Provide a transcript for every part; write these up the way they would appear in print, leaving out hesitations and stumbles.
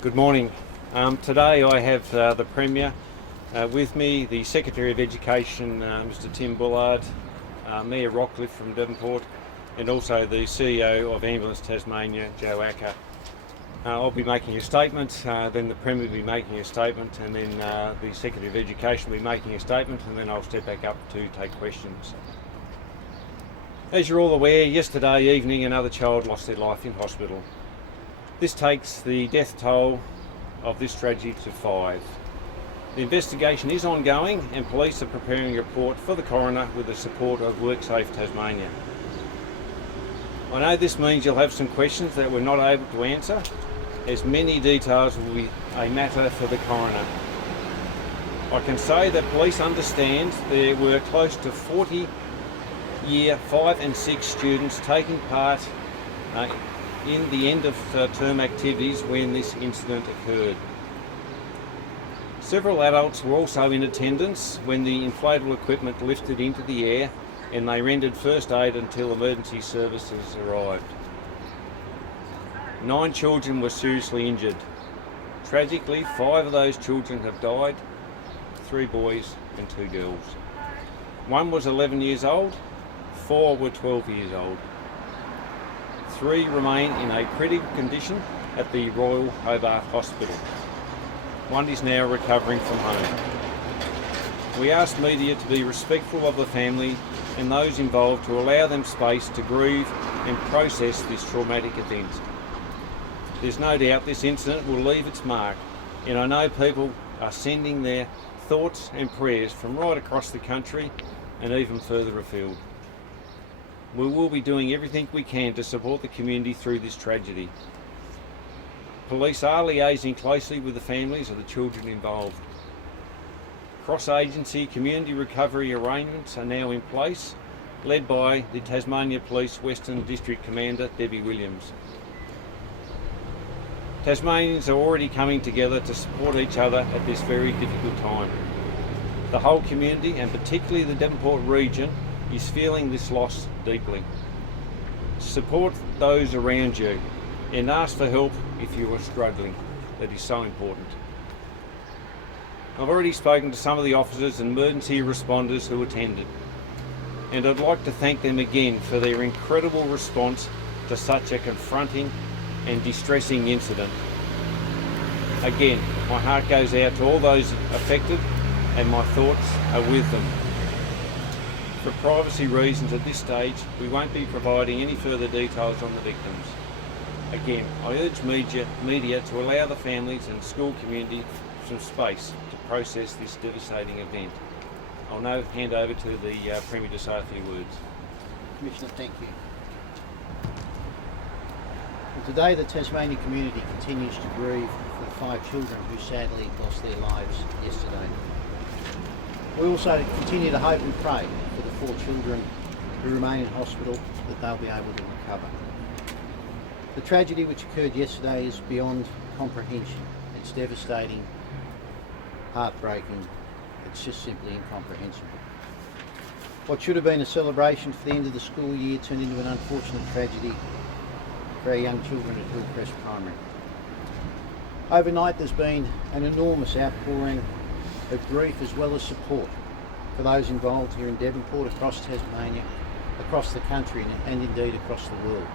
Good morning. Today I have the Premier with me, the Secretary of Education, Mr Tim Bullard, Mayor Rockcliffe from Devonport, and also the CEO of Ambulance Tasmania, Joe Acker. I'll be making a statement, then the Premier will be making a statement, and then the Secretary of Education will be making a statement, and then I'll step back up to take questions. As you're all aware, yesterday evening another child lost their life in hospital. This takes the death toll of this tragedy to 5. The investigation is ongoing and police are preparing a report for the coroner with the support of WorkSafe Tasmania. I know this means you'll have some questions that we're not able to answer, as many details will be a matter for the coroner. I can say that police understand there were close to 40 Year 5 and 6 students taking part in the end of term activities when this incident occurred. Several adults were also in attendance when the inflatable equipment lifted into the air, and they rendered first aid until emergency services arrived. 9 children were seriously injured. Tragically, 5 of those children have died, 3 boys and 2 girls. 1 was 11 years old, 4 were 12 years old. 3 remain in a critical condition at the Royal Hobart Hospital. 1 is now recovering from home. We ask media to be respectful of the family and those involved to allow them space to grieve and process this traumatic event. There's no doubt this incident will leave its mark, and I know people are sending their thoughts and prayers from right across the country and even further afield. We will be doing everything we can to support the community through this tragedy. Police are liaising closely with the families of the children involved. Cross-agency community recovery arrangements are now in place, led by the Tasmania Police Western District Commander, Debbie Williams. Tasmanians are already coming together to support each other at this very difficult time. The whole community, and particularly the Devonport region, is feeling this loss deeply. Support those around you and ask for help if you are struggling. That is so important. I've already spoken to some of the officers and emergency responders who attended, and I'd like to thank them again for their incredible response to such a confronting and distressing incident. Again, my heart goes out to all those affected and my thoughts are with them. For privacy reasons at this stage, we won't be providing any further details on the victims. Again, I urge media to allow the families and school community some space to process this devastating event. I'll now hand over to the Premier to say a few words. Commissioner, thank you. Well, today the Tasmania community continues to grieve for the 5 children who sadly lost their lives yesterday. We also continue to hope and pray for the 4 children who remain in hospital that they'll be able to recover. The tragedy which occurred yesterday is beyond comprehension. It's devastating, heartbreaking, it's just simply incomprehensible. What should have been a celebration for the end of the school year turned into an unfortunate tragedy for our young children at Hillcrest Primary. Overnight there's been an enormous outpouring of grief as well as support for those involved here in Devonport, across Tasmania, across the country and indeed across the world.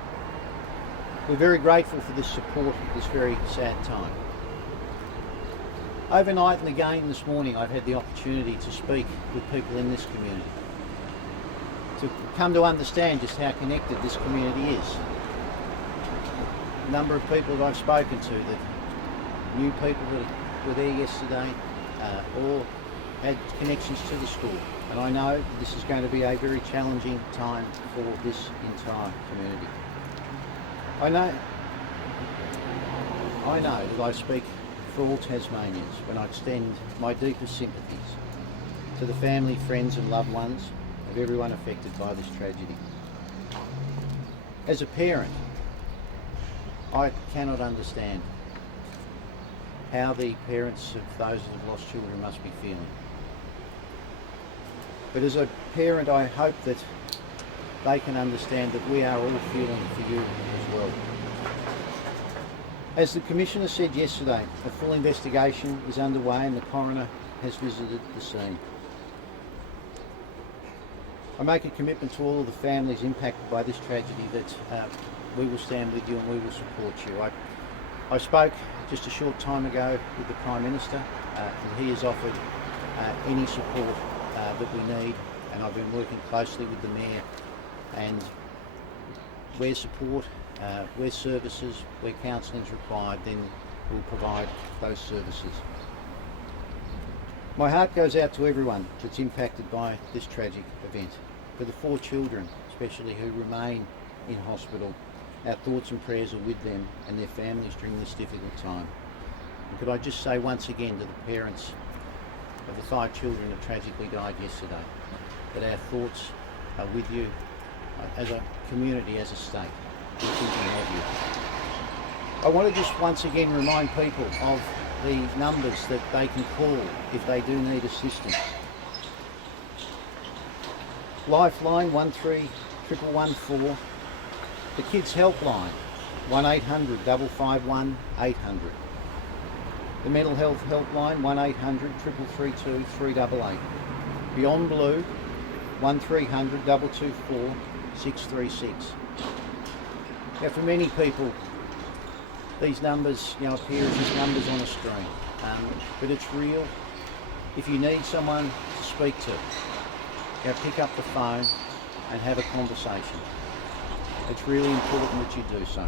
We're very grateful for this support at this very sad time. Overnight and again this morning I've had the opportunity to speak with people in this community, to come to understand just how connected this community is. A number of people that I've spoken to that knew people that were there yesterday, or had connections to the school, and I know that this is going to be a very challenging time for this entire community. I know that I speak for all Tasmanians when I extend my deepest sympathies to the family, friends and loved ones of everyone affected by this tragedy. As a parent, I cannot understand how the parents of those that have lost children must be feeling. But as a parent, I hope that they can understand that we are all feeling for you as well. As the Commissioner said yesterday, a full investigation is underway and the coroner has visited the scene. I make a commitment to all of the families impacted by this tragedy that we will stand with you and we will support you. I spoke just a short time ago with the Prime Minister and he has offered any support that we need, and I've been working closely with the Mayor, and where support, where services, where counselling is required, then we'll provide those services. My heart goes out to everyone that's impacted by this tragic event. For the 4 children, especially who remain in hospital, our thoughts and prayers are with them and their families during this difficult time. And could I just say once again to the parents of the 5 children that tragically died yesterday, that our thoughts are with you as a community, as a state. We're thinking of you. I want to just once again remind people of the numbers that they can call if they do need assistance. Lifeline 13114, the Kids Helpline 1800 551 800, the Mental Health Helpline 1800 332 388, Beyond Blue 1300 224 636. Now, for many people, these numbers appear as just numbers on a screen, but it's real. If you need someone to speak to, pick up the phone and have a conversation. It's really important that you do so.